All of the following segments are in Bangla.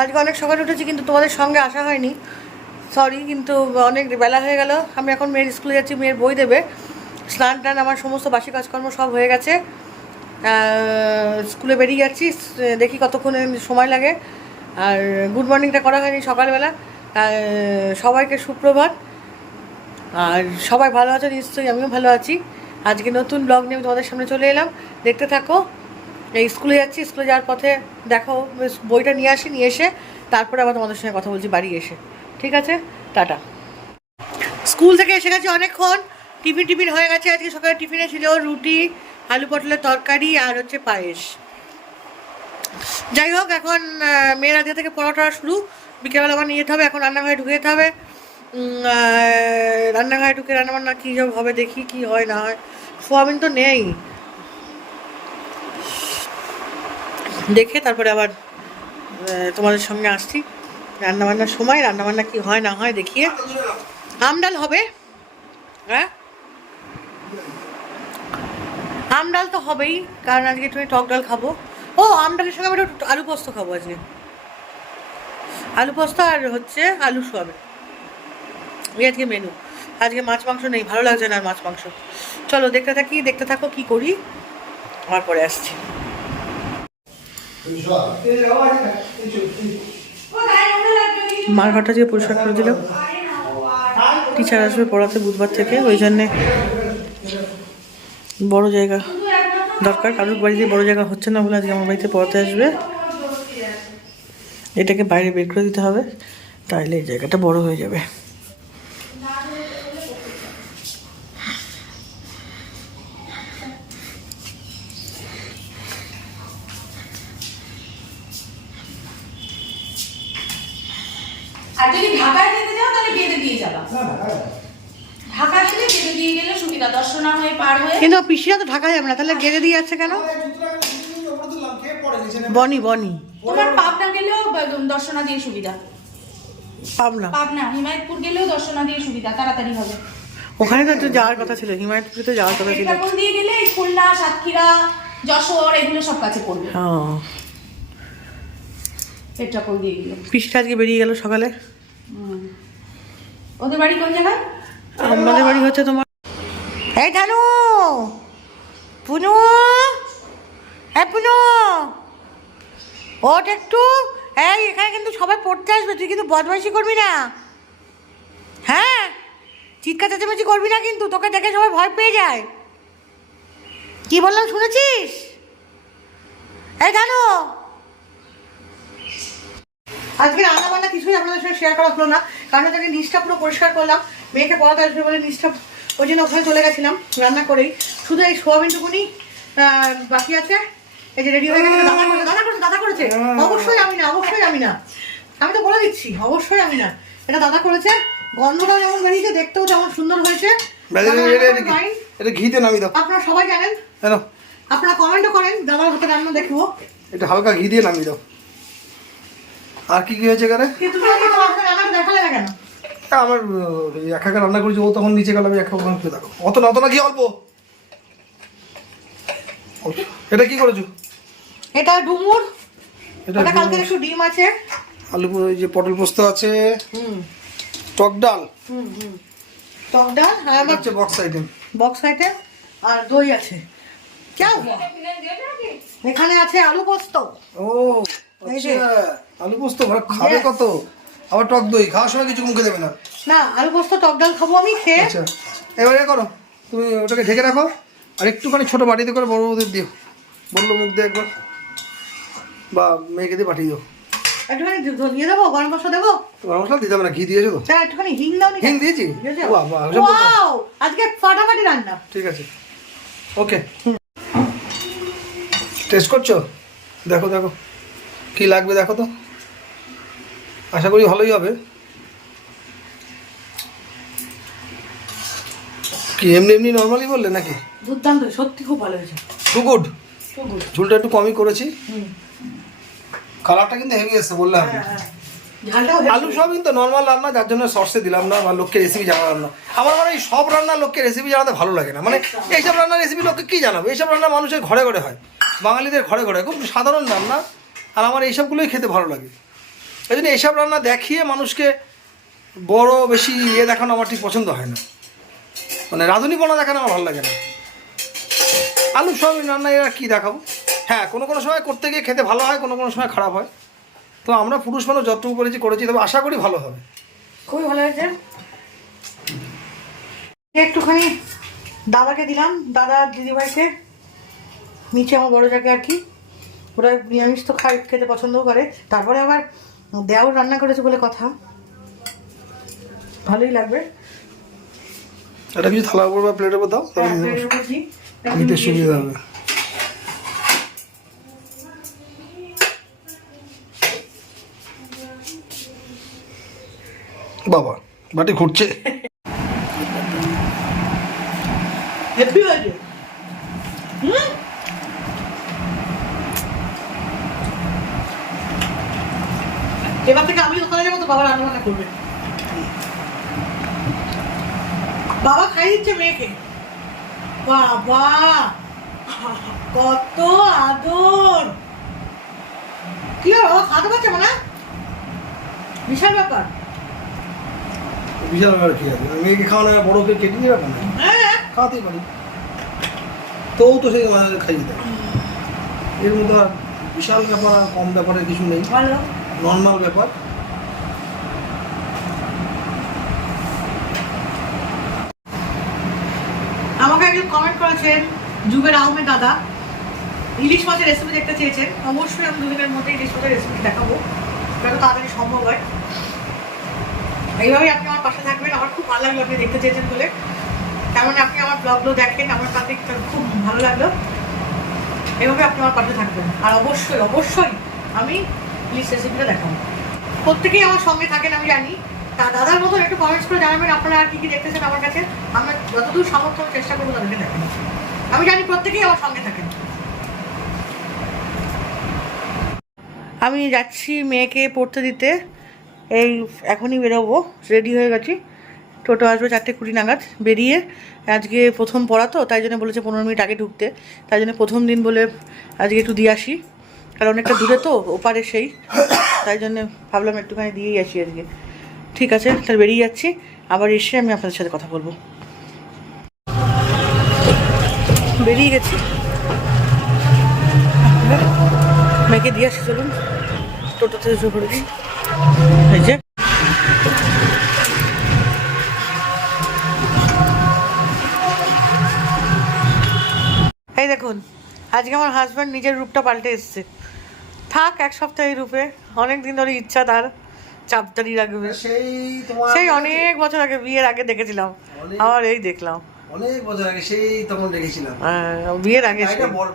আজকে অনেক সকালে উঠেছি কিন্তু তোমাদের সঙ্গে আসা হয়নি, সরি। কিন্তু অনেক বেলা হয়ে গেল। আমি এখন মেয়ের স্কুলে যাচ্ছি, মেয়ের বই দেবে। স্নান টান আমার সমস্ত বাসি কাজকর্ম সব হয়ে গেছে। স্কুলে বেরিয়ে যাচ্ছি, দেখি কতক্ষণ সময় লাগে। আর গুড মর্নিংটা করা হয়নি সকালবেলা। সবাইকে সুপ্রভাত। আর সবাই ভালো আছে নিশ্চয়ই, আমিও ভালো আছি। আজকে নতুন ব্লগ নিয়ে আমি তোমাদের সামনে চলে এলাম, দেখতে থাকো। এই স্কুলে যাচ্ছি, স্কুলে যাওয়ার পথে দেখো বইটা নিয়ে আসি, নিয়ে এসে তারপরে আবার তোমাদের সঙ্গে কথা বলছি বাড়ি এসে। ঠিক আছে, টাটা। স্কুল থেকে এসে গেছি অনেকক্ষণ। টিফিন হয়ে গেছে। আজকে সকালে টিফিনে ছিল রুটি, আলু পটলের তরকারি আর হচ্ছে পায়েস। যাই হোক, এখন মেয়ের আজকে থেকে পড়াটা শুরু। বিকেলবেলা আবার নিয়ে যেতে হবে, এখন রান্নাঘরে ঢুকে যেতে হবে। রান্নাঘরে ঢুকে রান্নাবান্না কী সব হবে দেখি, কি হয় না হয়। সোয়াবিন তো নেই, দেখে তারপরে আবার তোমাদের সঙ্গে আসছি। রান্নাবান্নার সময় রান্নাবান্না কি হয় না হয় দেখিয়ে। আমডাল হবে, হ্যাঁ আমডাল তো হবেই, কারণ আজকে একটু টক ডাল খাবো। ও আমডালের সঙ্গে আমি একটু আলু পোস্ত খাবো আজকে। আলু পোস্ত আর হচ্ছে আলু সোয়াবিন, এই আজকে মেনু। আজকে মাছ মাংস নেই, ভালো লাগছে না আর মাছ মাংস। চলো দেখতে থাকো কি করি, আমার পরে আসছি। মার ঘরটা যে পরিষ্কার করে দিলাম, টিচার আসবে পড়াতে বুধবার থেকে, ওই জন্যে বড় জায়গা দরকার। কারোর বাড়িতে বড় জায়গা হচ্ছে না বলে আজকে আমার বাড়িতে পড়াতে আসবে। এটাকে বাইরে বের করে দিতে হবে, তাহলে এই জায়গাটা বড় হয়ে যাবে। আর যদি ঢাকায় যেতে যাও তাহলে গেদে দিয়ে যাবা। ঢাকা গেলে গেদে দিয়ে গেলে সুবিধা, দর্শনা হয়ে পার হয়ে। কিন্তু পিসিরা তো ঢাকা যাবে না, তাহলে গেড়ে দিয়ে যাচ্ছে কেন? বনি তোমার পাবনা গেলেও দর্শনা দিয়ে সুবিধা। পাবনা হিমায়তপুর গেলেও দর্শনা দিয়ে সুবিধা, তাড়াতাড়ি হবে। ওখানে তো একটু যাওয়ার কথা ছিল, হিমায়তপুরে তো যাওয়ার কথা ছিল। পেট্রাপোল দিয়ে গেলে খুলনা, সাতক্ষীরা, যশোর এগুলো সব কাছে পড়বে। হ্যাঁ, পেট্রাপোল দিয়ে গেলে। পিসিটা আজকে বেরিয়ে গেল সকালে। ওদের বাড়ি কোন জায়গায়? আমাদের বাড়ি হচ্ছে তোমার, এই ধানু, পুনু, হ্যাঁ পুনু, ওঠ একটু। এই এখানে কিন্তু সবাই পড়তে আসবে, তুই কিন্তু বদমাইশি করবি না, হ্যাঁ? চিৎকার চেঁচামেচি করবি না কিন্তু, তোকে দেখে সবাই ভয় পেয়ে যায়। কি বললাম শুনেছিস? এই ধানু, আজকে রান্নাবান্না কিছুই আপনাদের সঙ্গে শেয়ার করা হলো না, কারণ হচ্ছে নিচটা পুরো পরিষ্কার করলাম। মেয়েকে পড়াতে আসবে বলে নিচটা, ওই জন্য ওখানে চলে গেছিলাম রান্না করেই। শুধু এই সোয়াবিনটুকুনি বাকি আছে। এই যে রেডি হয়ে গেছে। দাদা করেছে। অবশ্যই আমি না, আমি তো বলে দিচ্ছি, অবশ্যই আমি না, এটা দাদা করেছে। গন্ধটা যেমন বেরিয়েছে, দেখতেও যেমন সুন্দর হয়েছে। এটা ঘিতে নামি দাও। আপনারা সবাই জানেন, আপনারা কমেন্টও করেন দাদার হাতে রান্না দেখবো। এটা হালকা ঘি দিয়ে নামিয়ে দাও। আর কি কি হয়েছে এখানে? দেখালে না কেন? আমার একা একা রান্না করেছি, ও তখন নিচে গেল, আমি একা ওখানে দেখো। অত না কি অল্প। এটা কি করেছো? এটা ডুমুর, এটা কালকে একটু ডিম আছে, আলু, যে পটল পোস্ত আছে, টক ডাল, টক ডাল আর হচ্ছে বক্স আইটেম আর দই আছে। এখানে আছে আলু পোস্ত। ও আচ্ছা, আলু পোস্ত খাবে কত? আবার টক দই খাওয়ার সময় কিছু মুখে দেবে না? না, আলু পোস্ত টক ডাল খাবো আমি খেয়ে। আচ্ছা, এবারে করো, তুমি ওটাকে ঢেকে রাখো। আর একটুখানি ছোট বাটিতে করে বড় বড়দের দিও, বললো মুখ দিয়ে একবার, বা মেয়েকে দিয়ে পাঠিয়ে দাও। একটুখানি দিয়ে দেবো, গরম মশলা দেবো? গরম মশলা দিতে হবে না, ঘি দিয়েছো তো? একটুখানি হিং দাও। হিং দিয়েছি। আজকে ফাটাফাটি রান্না। ঠিক আছে, ওকে। টেস্ট করছো? দেখো কি লাগবে দেখো তো, আশা করি ভালোই হবে। কি এমনি নর্মালি বললে নাকি? দুর্দান্ত, সত্যি খুব ভালো হয়েছে। Two good. ঝুলটা একটু কমই করেছি, কালারটা কিন্তু হেভি এসছে বললাম। আলু সয়াবিন তো নর্মাল রান্না, যার জন্য সর্ষে দিলাম না বা লোককে রেসিপি জানালাম না। আমার মানে এই সব রান্না লোককে রেসিপি জানাতে ভালো লাগে না। মানে এইসব রান্নার রেসিপি লোককে কী জানাবো? এইসব রান্না মানুষের ঘরে ঘরে হয়, বাঙালিদের ঘরে ঘরে, খুব সাধারণ রান্না। আর আমার এইসবগুলোই খেতে ভালো লাগে। ওই জন্য এইসব রান্না দেখিয়ে মানুষকে বড় বেশি দেখানো আমার ঠিক পছন্দ হয় না, মানে রাঁধুনিপনা দেখানো আমার ভালো লাগে না। আলু সয়াবিন রান্না এরা কী দেখাবো? হ্যাঁ, কোনো কোনো সময় করতে গিয়ে খেতে ভালো হয়, কোনো কোনো সময় খারাপ হয়। তো আমরা পুরুষ মানুষ যতটুকু করেছি, তবে আশা করি ভালো হবে। খুবই ভালো হয়েছে। একটুখানি দাদাকে দিলাম, দাদা দিদিভাইকে, নিচে আমার বড় জায়গায় আর কি, ওরা নিরামিষ তো খেতে পছন্দও করে। তারপরে আবার দেওর রান্না করেছে বলে কথা, ভালোই লাগবে। এটা কিছু থালার উপর বা প্লেটের উপর দাও, নিতে সুবিধা হবে। বাবা বাটি ঘুরছে। হেভি হয়েছে। এবার থেকে আমি ওখানে যাবো তো বাবা রান্না বান্না করবে। বাবা খাই দিচ্ছে মেয়েকে। বাবা কত আদর! কি বাবা খাওয়াতে পারছে না? বিশাল ব্যাপার। বিশাল ব্যাপার কি আছে, মেয়েকে খাওয়ানো বড়কে কেটে নিয়ে ব্যাপার না, হ্যাঁ খাওয়াতেই পারি। তবু তো সেই খাইয়ে দেয়, এর মধ্যে আর বিশাল ব্যাপার আর কম ব্যাপারের কিছু নেই, ভালো নর্মাল ব্যাপার। আমাকে একজন কমেন্ট করেছেন, জুবের আহমেদ দাদা, ইলিশ মাছের রেসিপি দেখতে চেয়েছেন। অবশ্যই আমি দুদিনের মধ্যে ইলিশ মাছের রেসিপি দেখাবো, যত তাড়াতাড়ি সম্ভব হয়। এইভাবেই আপনি আমার পাশে থাকবেন। আমার খুব ভালো লাগলো আপনি দেখতে চেয়েছেন বলে, কারণ আপনি আমার ব্লগগুলো দেখেন, আমার তাতে খুব ভালো লাগলো। এইভাবে আপনি আমার পাশে থাকবেন, আর অবশ্যই অবশ্যই আমি ইলিশ রেসিপিটা দেখাবো। প্রত্যেকেই আমার সঙ্গে থাকেন আমি জানি। তা দাদার মতন একটু কমেন্টস করে জানাবেন আপনারা আর কী কী দেখতেছেন আমার কাছে। আমরা যতদূর সামর্থ্য চেষ্টা করবো তাদেরকে দেখেন। আমি জানি প্রত্যেকেই আমার সঙ্গে থাকেন। আমি যাচ্ছি মেয়েকে পড়তে দিতে, এই এখনই বেরোবো, রেডি হয়ে গেছি। টোটো আসবে 4:20 নাগাদ। বেরিয়ে আজকে প্রথম পড়া তো, তাই জন্য বলেছে 15 মিনিট আগে ঢুকতে, তাই জন্য প্রথম দিন বলে আজকে একটু দিয়ে আসি, কারণ অনেকটা দূরে তো ওপারে সেই, তাই জন্য ভাবলাম একটুখানি দিয়েই আসি আজকে। ঠিক আছে, তাহলে বেরিয়ে যাচ্ছি, আবার এসে আমি আপনাদের সাথে কথা বলবো। বেরিয়ে গেছি, মেয়েকে দিয়ে আসি, চলুন টোটোতে এসে পড়েছি। এই যে এই দেখুন, আজকে আমার হাজব্যান্ড নিজের রূপটা পাল্টে এসছে। থাক এক সপ্তাহ এই রূপে, অনেক দিন ধরে ইচ্ছা তার চাপদারি রাখবে। সেই অনেক বছর আগে, বিয়ের আগে দেখেছিলাম, আমার এই দেখলাম অনেক বছর আগে, সেই তখন দেখেছিলাম বিয়ের আগে।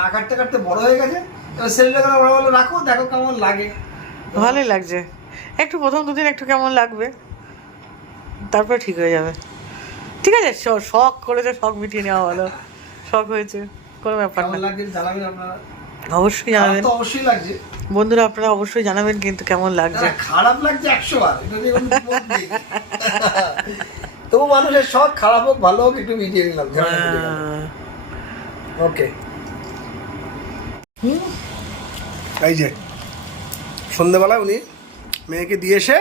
না কাটতে কাটতে বড় হয়ে গেছে, ছেলেটা বলো রাখো, দেখো কেমন লাগে। ভালোই লাগছে, একটু প্রথম দুদিন একটু কেমন লাগবে, তারপরে ঠিক হয়ে যাবে। ঠিক আছে, শখ করেছে, শখ মিটিয়ে নেওয়া ভালো। শখ হয়েছে, কোনো ব্যাপার না। অবশ্যই জানাবেন, অবশ্যই লাগছে বন্ধুরা, আপনারা অবশ্যই জানাবেন কিন্তু কেমন লাগছে। খারাপ লাগছে 100 বার, তবু মানুষের শখ খারাপ হোক ভালো হোক একটু মিটিয়ে নিলাম। ওকে, এই যে সন্ধ্যেবেলা উনি মেয়েকে দিয়ে এসে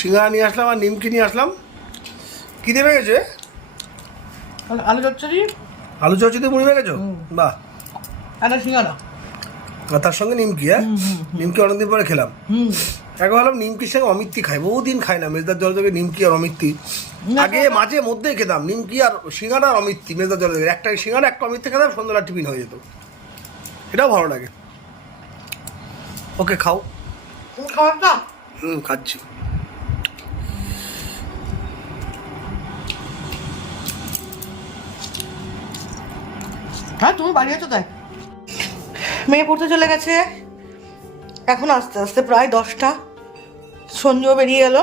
সিঙ্গারা নিয়ে আসলাম আর নিমকি নিয়ে আসলাম। কি দেবে গেছে? আলু চচ্চড়ি। আলু চচ্চড়ি দিয়ে মুড়ি গেছো? বাহ। একটা সিঙ্গারা আর তার সঙ্গে নিমকি। হ্যাঁ, নিমকি অনেকদিন পরে খেলাম। একবার ভাবলাম নিমকির সঙ্গে অমিত্তি খাই, বহুদিন খাই না। মেজদার জল থেকে নিমকি আর অমিত্তি আগে মাঝে মধ্যে খেতাম, নিমকি আর সিঙ্গারা আর অমিত্তি মেজদার জল থেকে। একটা সিঙ্গারা একটা অমিত্তি খেতাম, সন্ধ্যাবেলা টিফিন হয়ে যেত, এটাও ভালো লাগে। ওকে, খাও। খাবারটা খাচ্ছি। হ্যাঁ, তুমি বাড়ি আছো তাই। মেয়ে পড়তে চলে গেছে, এখন আস্তে আস্তে প্রায় 10টা। সঞ্জুও বেরিয়ে গেল,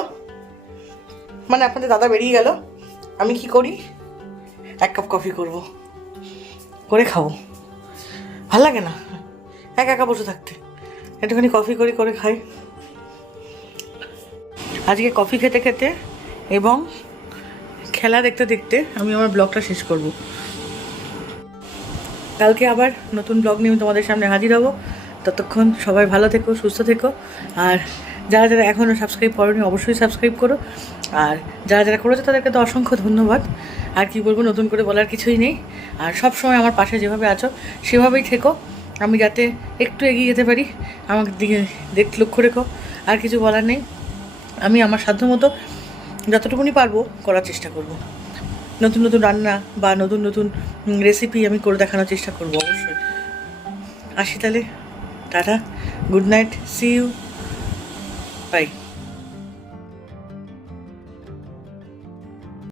মানে আপনাদের দাদা বেরিয়ে গেল। আমি কি করি, 1 কাপ কফি করব, করে খাবো। ভাল লাগে না একা একা বসে থাকতে, একটুখানি কফি করে খাই। আজকে কফি খেতে খেতে এবং খেলা দেখতে দেখতে আমি আমার ব্লগটা শেষ করব। কালকে আবার নতুন ব্লগ নিয়ে তোমাদের সামনে হাজির হব। ততক্ষণ সবাই ভালো থেকো, সুস্থ থেকো। আর যারা যারা এখনও সাবস্ক্রাইব করোনি অবশ্যই সাবস্ক্রাইব করো। আর যারা যারা করেছে তাদেরকে তো অসংখ্য ধন্যবাদ। আর কি বলবো, নতুন করে বলার কিছুই নেই। আর সব সময় আমার পাশে যেভাবে আছো সেভাবেই থেকো, আমি যাতে একটু এগিয়ে যেতে পারি আমাকে দিকে লক্ষ্য রেখো। আর কিছু বলার নেই, আমি আমার সাধ্যমতো যতটুকুনি পারবো করার চেষ্টা করব। নতুন নতুন রান্না বা নতুন নতুন রেসিপি আমি করে দেখানোর চেষ্টা করব অবশ্যই। আসি তাহলে, tata, good night, see you.